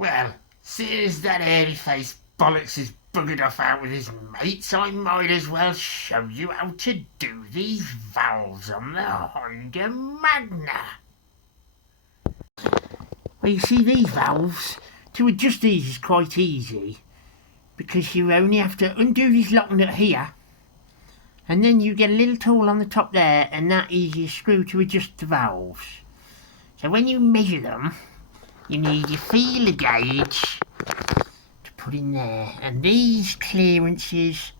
Well, seeing as that airy-faced bollocks has buggered off out with his mates, I might as well show you how to do these valves on the Honda Magna. Well, you see, these valves, to adjust these is quite easy, because you only have to undo this lock nut here, and then you get a little tool on the top there, and that is your screw to adjust the valves. So when you measure them, you need your feeler gauge to put in there, and these clearances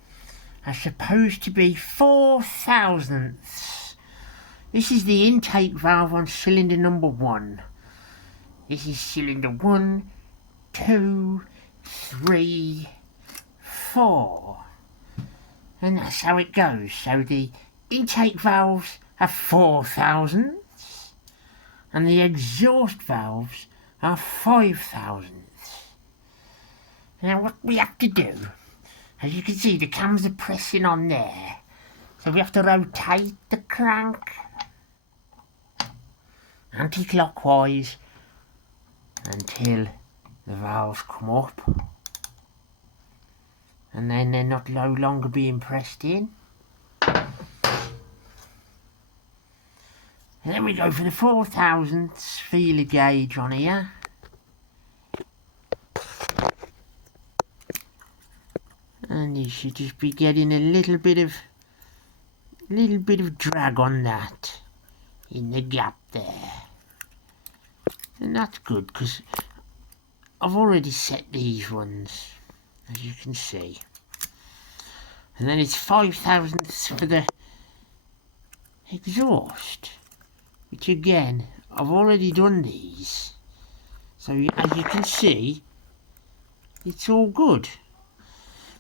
are supposed to be 4 thousandths. This is the intake valve on cylinder number 1. This is cylinder 1, 2, 3, 4. And that's how it goes. So the intake valves are 4 thousandths, and the exhaust valves are 5 thousandths. Now what we have to do, as you can see, the cams are pressing on there. So we have to rotate the crank anti-clockwise until the valves come up, and then they're no longer being pressed in. And then we go for the 4 thousandths feeler gauge on here. And you should just be getting a little bit of drag on that in the gap there. And that's good, because I've already set these ones, as you can see. And then it's 5 thousandths for the exhaust, which again, I've already done these. So as you can see, it's all good.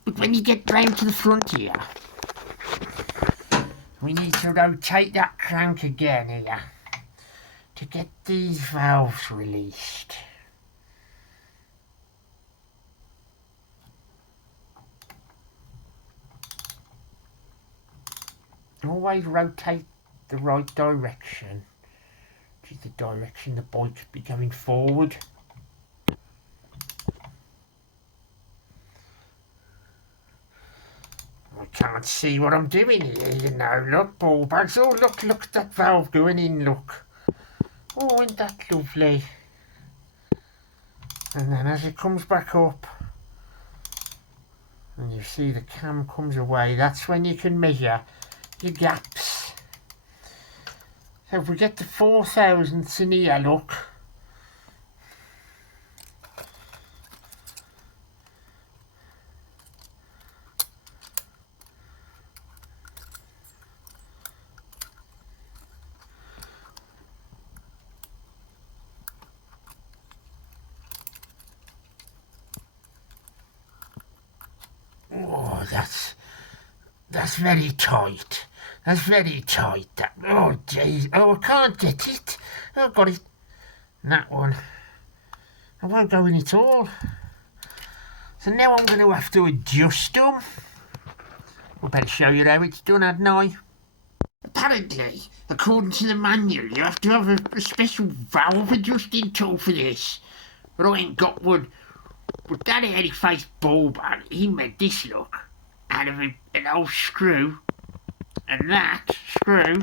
But when you get round to the front here, we need to rotate that crank again here to get these valves released. Always rotate the right direction, which is the direction the bike should be going forward. I can't see what I'm doing here, you know. Look, Ballbags. Oh, look at that valve going in, look. Oh, isn't that lovely? And then as it comes back up, and you see the cam comes away, that's when you can measure your gaps. So if we get the 4 thousandths in here, look. Oh, that's very tight. That's very tight. That, oh, jeez. Oh, I can't get it. Oh, I've got it. And that one. I won't go in at all. So now I'm going to have to adjust them. I better show you how it's done, hadn't I? Apparently, according to the manual, you have to have a special valve adjusting tool for this. But I ain't got one. But that airy-faced Ballbag, he made this look out of an old screw, and that screw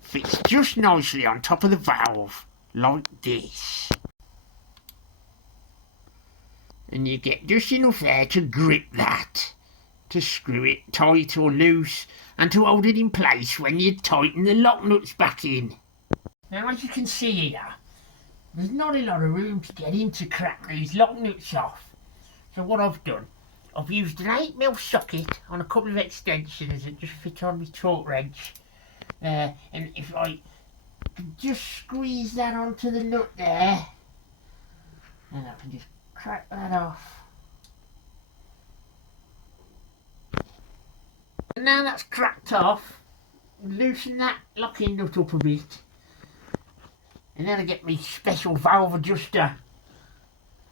fits just nicely on top of the valve, like this. And you get just enough there to grip that, to screw it tight or loose, and to hold it in place when you tighten the lock nuts back in. Now, as you can see here, there's not a lot of room to get in to crack these lock nuts off. So what I've done, I've used an 8mm socket on a couple of extensions that just fit on my torque wrench. And if I just squeeze that onto the nut there, and I can just crack that off. And now that's cracked off, loosen that locking nut up a bit. And then I get my special valve adjuster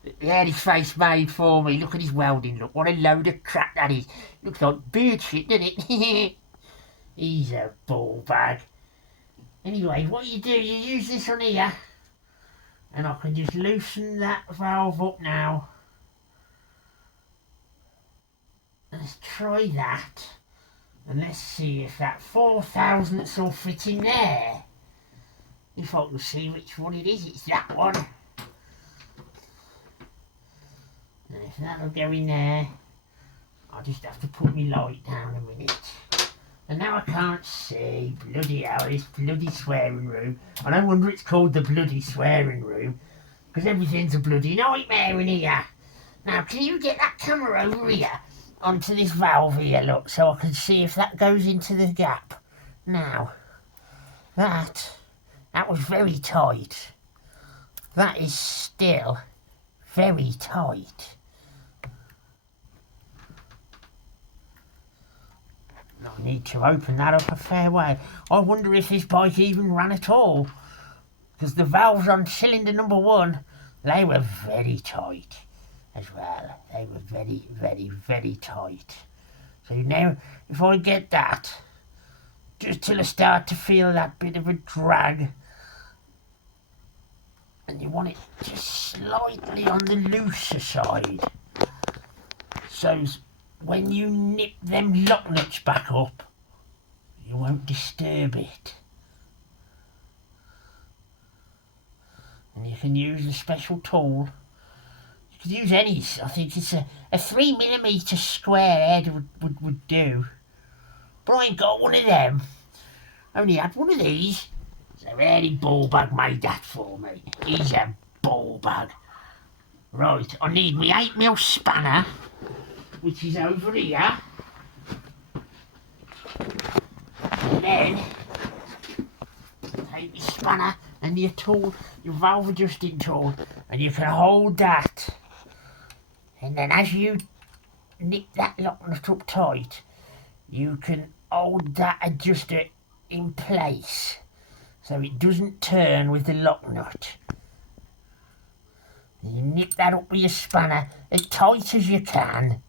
that the airy face made for me. Look at his welding, look, what a load of crap that is. Looks like bird shit, doesn't it? He's a Ballbag. Anyway, what you do, you use this on here, And I can just loosen that valve up now. Let's try that. And let's see if that 4,000ths will fit in there. If I can see which one it is, it's that one. And if that'll go in there, I'll just have to put my light down a minute. And now I can't see. Bloody hell, this bloody swearing room. And I wonder it's called the bloody swearing room, because everything's a bloody nightmare in here. Now, can you get that camera over here onto this valve here, look, so I can see if that goes into the gap. Now, that was very tight. That is still very tight. I need to open that up a fair way. I wonder if this bike even ran at all, because the valves on cylinder number 1, they were very tight as well. They were very, very, very tight. So now, if I get that, just till I start to feel that bit of a drag, and you want it just slightly on the looser side, so when you nip them lock nuts back up, you won't disturb it. And you can use a special tool. You could use any, I think it's a 3mm square head would do. But I ain't got one of them. Only had one of these. So really Ballbag made that for me. He's a Ballbag. Right, I need my 8mm spanner, which is over here. And then take your spanner and your tool, your valve adjusting tool, and you can hold that. And then as you nip that lock nut up tight, you can hold that adjuster in place so it doesn't turn with the lock nut. And you nip that up with your spanner as tight as you can.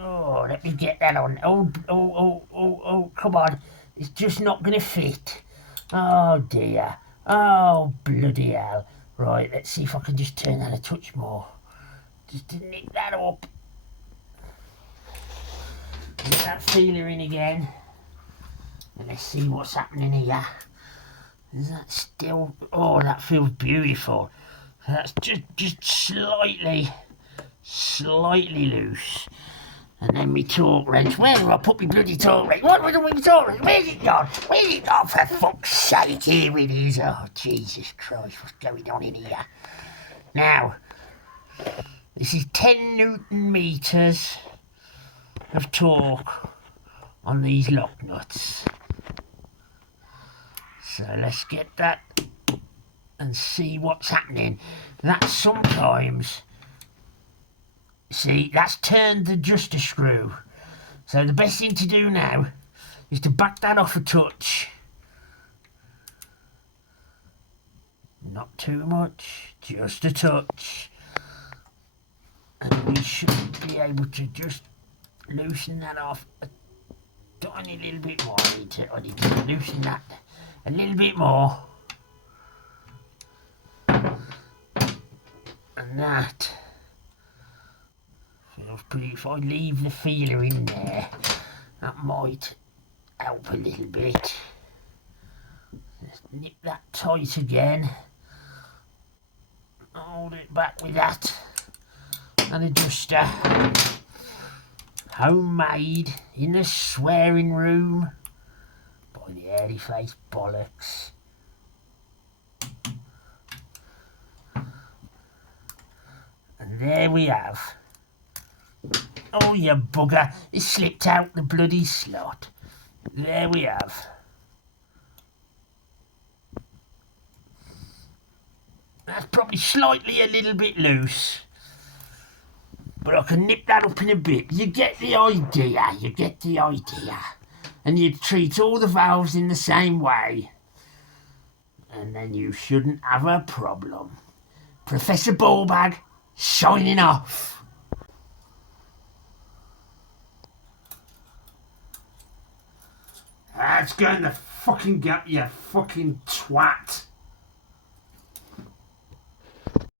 Oh, let me get that on. Oh, come on. It's just not going to fit. Oh, dear. Oh, bloody hell. Right, let's see if I can just turn that a touch more. Just to nip that up. Get that feeler in again. And let's see what's happening here. Is that still... Oh, that feels beautiful. That's just slightly loose. And then my torque wrench. Where do I put my bloody torque wrench? What was with my torque wrench? Where's it gone? Where's it gone? For fuck's sake, here it is. Oh, Jesus Christ, what's going on in here? Now, this is 10 Newton meters of torque on these lock nuts. So let's get that and see what's happening. That sometimes... See, that's turned the adjuster screw. So the best thing to do now is to back that off a touch. Not too much, just a touch. And we should be able to just loosen that off a tiny little bit more. I need to loosen that a little bit more. And that feels pretty. If I leave the feeler in there, that might help a little bit. Just nip that tight again. Hold it back with that. An adjuster. Homemade in the swearing room by the hairy face bollocks. And there we have. Oh, you bugger, it slipped out the bloody slot. There we have. That's probably slightly a little bit loose, but I can nip that up in a bit. You get the idea, And you treat all the valves in the same way, and then you shouldn't have a problem. Professor Ballbag, signing off. It's going to fucking get you, fucking twat.